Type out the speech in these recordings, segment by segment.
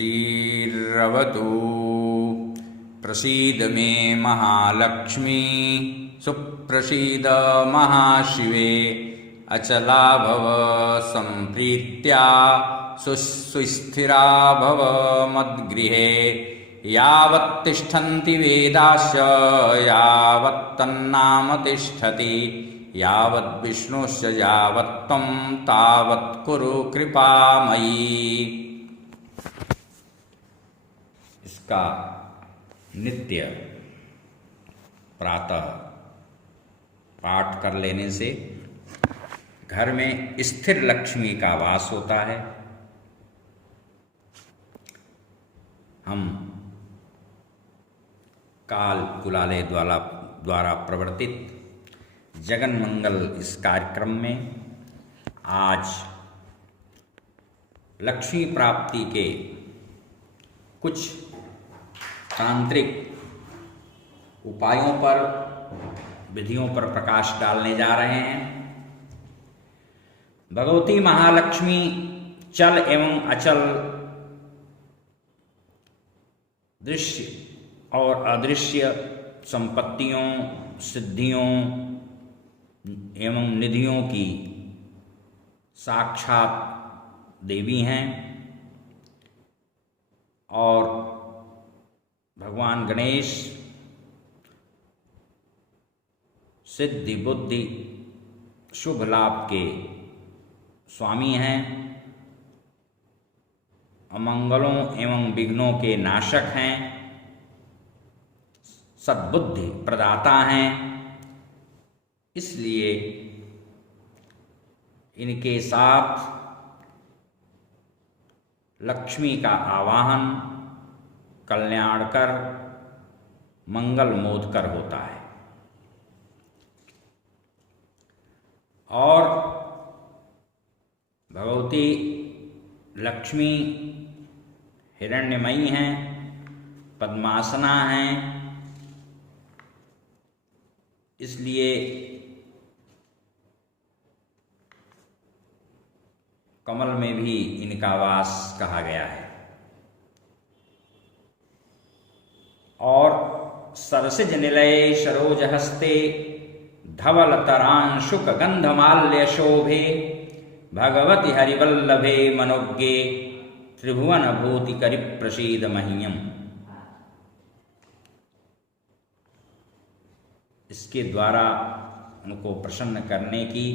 श्रीरवतु प्रसीद मे महालक्ष्मी सुप्रसीद महाशिवे अचला भव संप्रीत्या सुस्थिरा भव मद्गृहे यावत् तिष्ठन्ति वेदाश्च यावत् तन्नाम तिष्ठति यावत् विष्णुश्च यावत् त्वं तावत् कुरु कृपामयी। इसका नित्य प्रातः पाठ कर लेने से घर में स्थिर लक्ष्मी का वास होता है। हम काल कुलाले द्वारा प्रवर्तित जगन मंगल इस कार्यक्रम में आज लक्ष्मी प्राप्ति के कुछ तांत्रिक उपायों पर, विधियों पर प्रकाश डालने जा रहे हैं। भगवती महालक्ष्मी चल एवं अचल, दृश्य और अदृश्य संपत्तियों, सिद्धियों एवं निधियों की साक्षात देवी हैं और भगवान गणेश सिद्धि बुद्धि शुभ लाभ के स्वामी हैं, अमंगलों एवं विघ्नों के नाशक हैं, सद्बुद्धि प्रदाता हैं। इसलिए इनके साथ लक्ष्मी का आवाहन कल्याणकर मंगल मोदकर होता है। और भगवती लक्ष्मी हिरण्यमयी हैं, पद्मासना हैं, इसलिए कमल में भी इनका वास कहा गया है। और सरसिज निलये सरोजहस्ते धवलतरांशुक गंधमाल्य शोभे भगवति हरिवल्लभे मनोज्ञे त्रिभुवन भूति करि प्रसीद मह्यम। इसके द्वारा उनको प्रसन्न करने की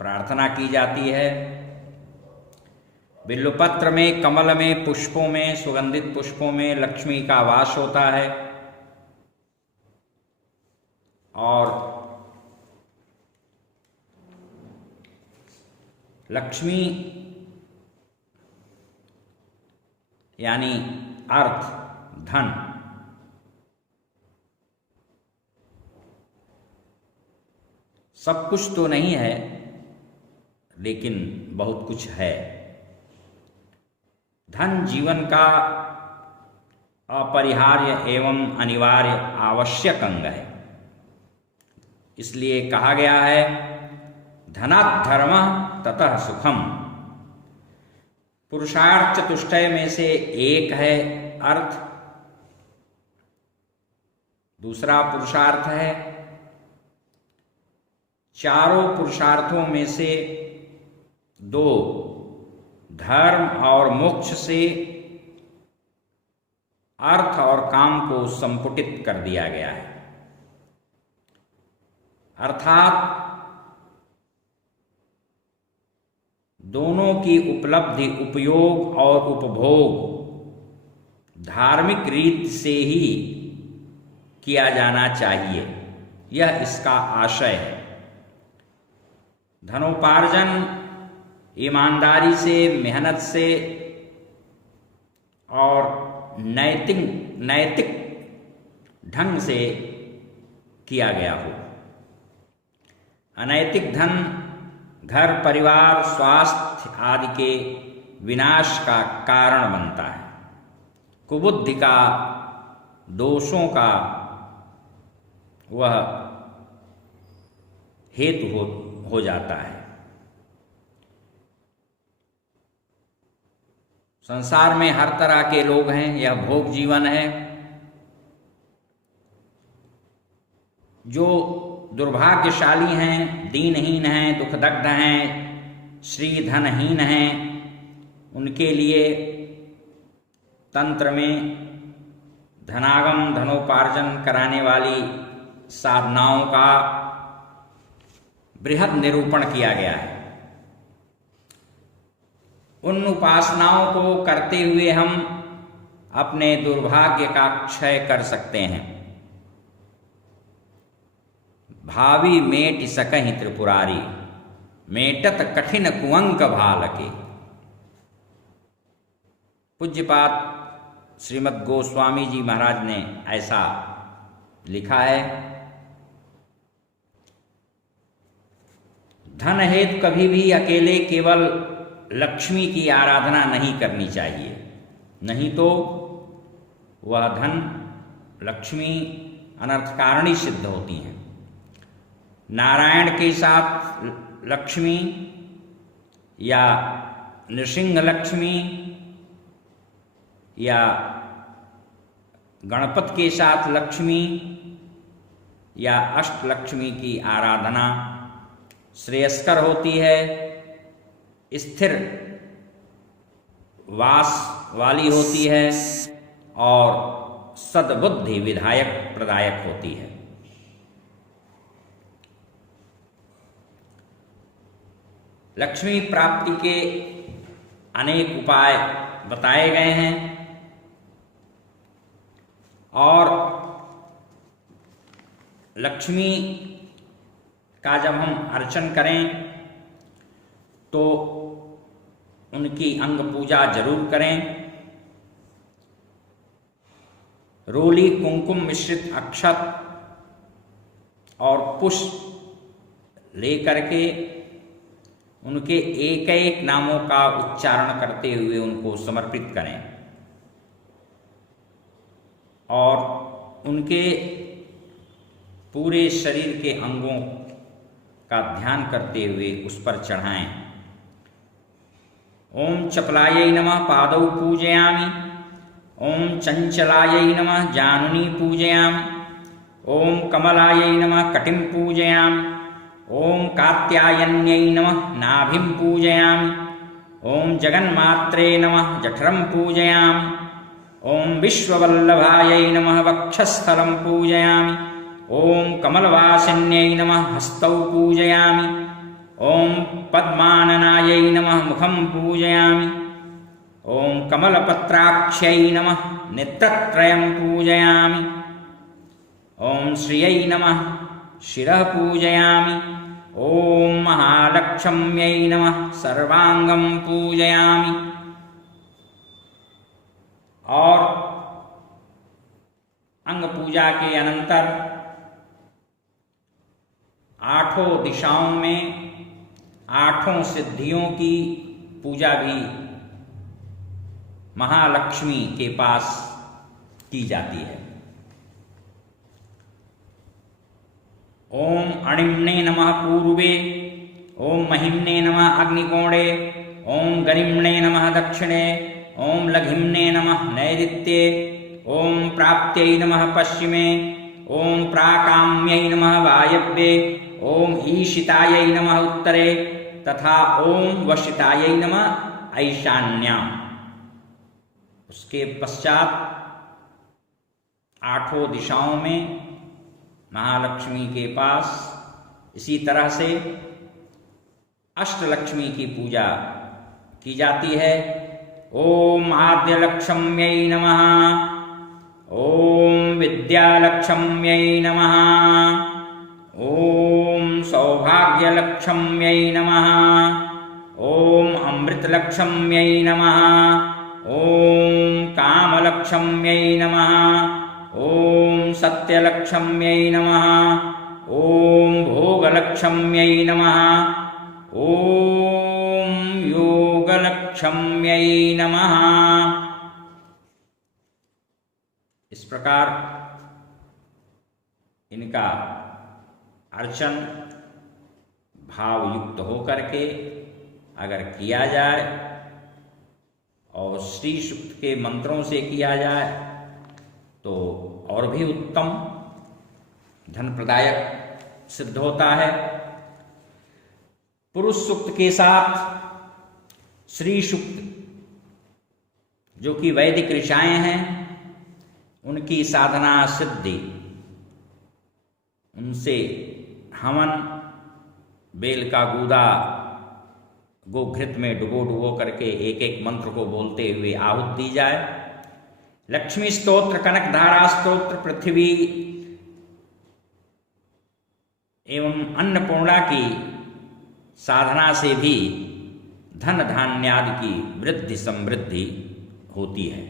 प्रार्थना की जाती है। बिल्वपत्र में, कमल में, पुष्पों में, सुगंधित पुष्पों में लक्ष्मी का वास होता है। और लक्ष्मी यानी अर्थ, धन, सब कुछ तो नहीं है लेकिन बहुत कुछ है। धन जीवन का अपरिहार्य एवं अनिवार्य आवश्यक अंग है। इसलिए कहा गया है धनात् धर्मः ततः सुखम। पुरुषार्थ चतुष्टय में से एक है अर्थ, दूसरा पुरुषार्थ है, चारों पुरुषार्थों में से दो धर्म और मोक्ष से अर्थ और काम को संपुटित कर दिया गया है। अर्थात दोनों की उपलब्धि, उपयोग और उपभोग धार्मिक रीत से ही किया जाना चाहिए, यह इसका आशय है। धनोपार्जन ईमानदारी से, मेहनत से और नैतिक ढंग से किया गया हो। अनैतिक धन घर, परिवार, स्वास्थ्य आदि के विनाश का कारण बनता है। कुबुद्धि का, दोषों का वह हेतु हो जाता है। संसार में हर तरह के लोग हैं, यह भोग जीवन है। जो दुर्भाग्यशाली हैं, दीनहीन हैं, दुखदग्ध हैं, श्री धनहीन हैं, उनके लिए तंत्र में धनागम धनोपार्जन कराने वाली साधनाओं का बृहद निरूपण किया गया है। उन उपासनाओं को करते हुए हम अपने दुर्भाग्य का क्षय कर सकते हैं। भावी मेट सकहि त्रिपुरारी, मेटत कठिन कुअंक भालके। पूज्यपाद श्रीमद् गोस्वामी जी महाराज ने ऐसा लिखा है। धन हेतु कभी भी अकेले केवल लक्ष्मी की आराधना नहीं करनी चाहिए, नहीं तो वह धन लक्ष्मी अनर्थकारिणी सिद्ध होती हैं। नारायण के साथ लक्ष्मी या नृसिंह लक्ष्मी या गणपति के साथ लक्ष्मी या अष्ट लक्ष्मी की आराधना श्रेयस्कर होती है, स्थिर वास वाली होती है और सद्बुद्धि विधायक प्रदायक होती है। लक्ष्मी प्राप्ति के अनेक उपाय बताए गए हैं और लक्ष्मी का जब हम अर्चन करें तो उनकी अंग पूजा जरूर करें। रोली कुंकुम मिश्रित अक्षत और पुष्प लेकर के उनके एक एक नामों का उच्चारण करते हुए उनको समर्पित करें और उनके पूरे शरीर के अंगों का ध्यान करते हुए उस पर चढ़ाएं। ओम चपलायै नमः पादौ पूजयामि, ओम चंचलायै नमः जानुनी पूजयामि, ओम कमलायै नमः कटिं पूजयामि, ओम कात्यायन्यै नमः नाभिं पूजयामि, ओम जगन्मात्रे नमः जठरं पूजयामि, ओम विश्ववल्लभायै नमः वक्षस्थलं पूजयामि, ओम कमलवासिन्यै नमः हस्तौ पूजयामि, ओम पद्माननायै नमः मुखं पूजयामि, ओम कमलपत्राक्ष्यै नमः नेत्रत्रयं पूजयामि, ओम श्रियै नमः शिरः पूजयामि, ओम महालक्ष्म्यै नमः सर्वांगं पूजयामि। और अंग पूजा के अनंतर आठों दिशाओं में आठों सिद्धियों की पूजा भी महालक्ष्मी के पास की जाती है। ओम अणिम्ने नमः पूर्वे, ओम महिम्ने नमः अग्निकोणे, ओम गरिम्ने नमः दक्षिणे, ओम लघिम्ने नमः नैऋत्ये, ओम प्राप्त्यै नमः पश्चिमे, ओम प्राकाम्यै नमः वायव्ये, ओम ईशितायै नमः उत्तरे तथा ओम वशितायै नमः ईशान्याम। उसके पश्चात आठों दिशाओं में महालक्ष्मी के पास इसी तरह से अष्टलक्ष्मी की पूजा की जाती है। ओम आद्यलक्ष्म्यै नमः, ओम विद्यालक्ष्म्यै नमः, ओम सौभाग्यलक्ष्म्यै नमः, ओम अमृतलक्ष्म्यै नमः, ओम कामलक्ष्म्यै नमः, ओम सत्यलक्ष्म्यै नमः, ओम भोगलक्ष्म्यै नमः, ओम योगलक्ष्म्यै नमः। इस प्रकार इनका अर्चन भावयुक्त होकर के अगर किया जाए और श्री सूक्त के मंत्रों से किया जाए तो और भी उत्तम धन प्रदायक सिद्ध होता है। पुरुष सूक्त के साथ श्री सूक्त जो कि वैदिक ऋचाएं हैं उनकी साधना सिद्धि, उनसे हवन, बेल का गूदा गोघृत में डुबो डुबो करके एक एक मंत्र को बोलते हुए आहुति दी जाए। लक्ष्मी स्तोत्र, कनक धारा स्तोत्र, पृथ्वी एवं अन्नपूर्णा की साधना से भी धन धान्यादि की वृद्धि समृद्धि होती है।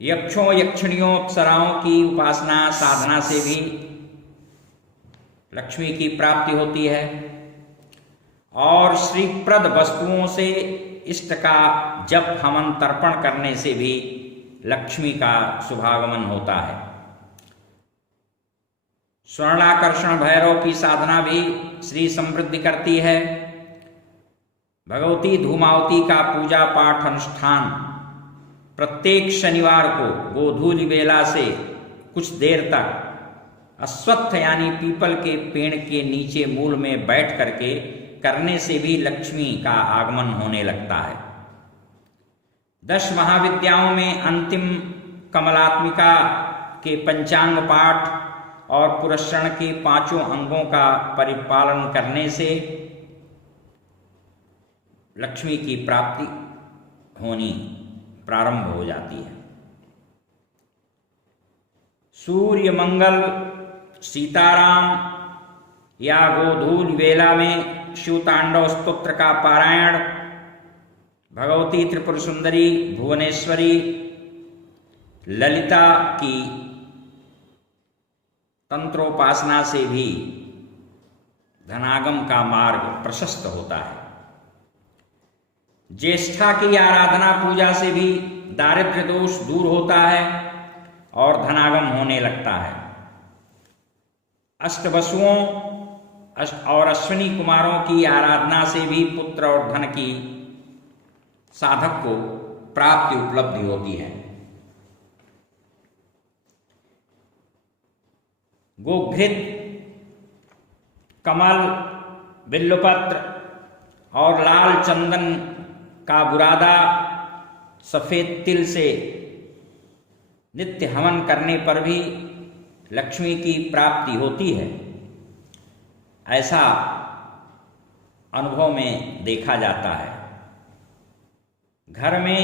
यक्षों यक्षिणियों अप्सराओं की उपासना साधना से भी लक्ष्मी की प्राप्ति होती है और श्रीप्रद वस्तुओं से इष्ट का जप हवन तर्पण करने से भी लक्ष्मी का शुभागमन होता है। स्वर्णाकर्षण भैरव की साधना भी श्री समृद्धि करती है। भगवती धूमावती का पूजा पाठ अनुष्ठान प्रत्येक शनिवार को गोधूलि बेला से कुछ देर तक अश्वत्थ यानी पीपल के पेड़ के नीचे मूल में बैठ करके करने से भी लक्ष्मी का आगमन होने लगता है। 10 महाविद्याओं में अंतिम कमलात्मिका के पंचांग पाठ और पुरस्रण के 5 अंगों का परिपालन करने से लक्ष्मी की प्राप्ति होनी प्रारंभ हो जाती है। सूर्य मंगल, सीताराम या गोधूलि बेला में शिवतांडव स्तोत्र का पारायण, भगवती त्रिपुर सुंदरी, भुवनेश्वरी, ललिता की तंत्रोपासना से भी धनागम का मार्ग प्रशस्त होता है। ज्येष्ठा की आराधना पूजा से भी दारिद्र्य दोष दूर होता है और धनागम होने लगता है। अष्टवसुओं और अश्विनी कुमारों की आराधना से भी पुत्र और धन की साधक को प्राप्ति उपलब्धि होती है। गोघृत, कमल, बिल्वपत्र और लाल चंदन का बुरादा, सफेद तिल से नित्य हवन करने पर भी लक्ष्मी की प्राप्ति होती है, ऐसा अनुभव में देखा जाता है। घर में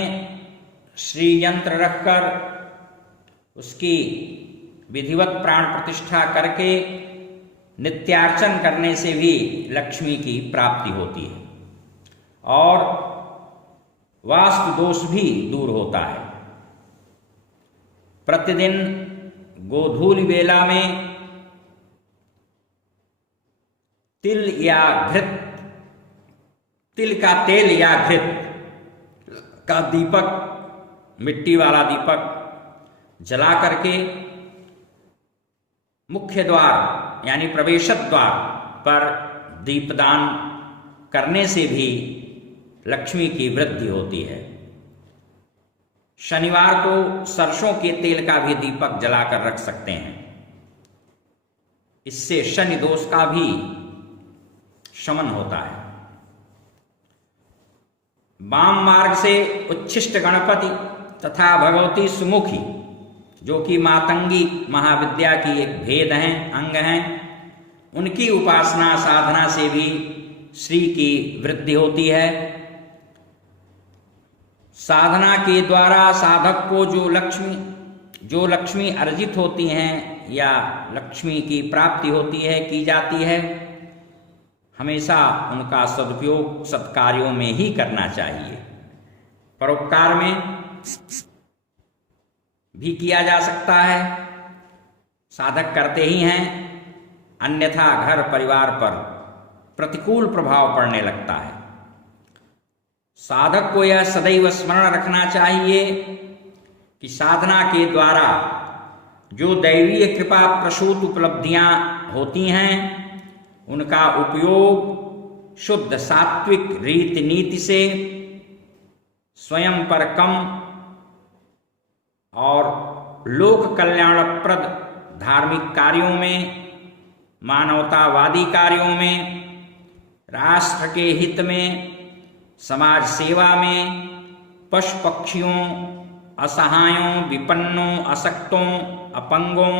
श्री यंत्र रखकर उसकी विधिवत प्राण प्रतिष्ठा करके नित्यार्चन करने से भी लक्ष्मी की प्राप्ति होती है और वास्तु दोष भी दूर होता है। प्रतिदिन गोधूलि बेला में तिल का तेल या घृत का दीपक, मिट्टी वाला दीपक जला करके मुख्य द्वार यानी प्रवेश द्वार पर दीपदान करने से भी लक्ष्मी की वृद्धि होती है। शनिवार को सरसों के तेल का भी दीपक जलाकर रख सकते हैं, इससे शनि दोष का भी शमन होता है। वाम मार्ग से उच्छिष्ट गणपति तथा भगवती सुमुखी जो कि मातंगी महाविद्या की एक भेद हैं, अंग हैं, उनकी उपासना साधना से भी श्री की वृद्धि होती है। साधना के द्वारा साधक को जो लक्ष्मी अर्जित होती हैं या लक्ष्मी की प्राप्ति होती है, की जाती है, हमेशा उनका सदुपयोग सत्कार्यों में ही करना चाहिए। परोपकार में भी किया जा सकता है, साधक करते ही हैं, अन्यथा घर परिवार पर प्रतिकूल प्रभाव पड़ने लगता है। साधक को यह सदैव स्मरण रखना चाहिए कि साधना के द्वारा जो दैवीय कृपा प्रसूत उपलब्धियां होती हैं उनका उपयोग शुद्ध सात्विक रीति नीति से स्वयं पर कम और लोक कल्याणप्रद धार्मिक कार्यों में, मानवतावादी कार्यों में, राष्ट्र के हित में, समाज सेवा में, पशु पक्षियों, असहायों, विपन्नों, अशक्तों, अपंगों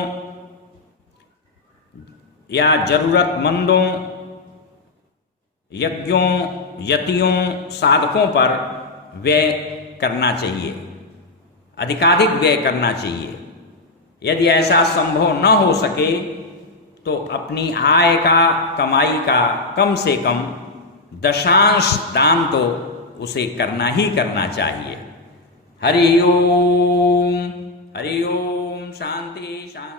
या जरूरतमंदों, यज्ञों, यतियों, साधकों पर व्यय करना चाहिए, अधिकाधिक व्यय करना चाहिए। यदि ऐसा संभव न हो सके तो अपनी आय का, कमाई का कम से कम दशांश दान तो उसे करना ही करना चाहिए। हरि ओम, शांति शांति।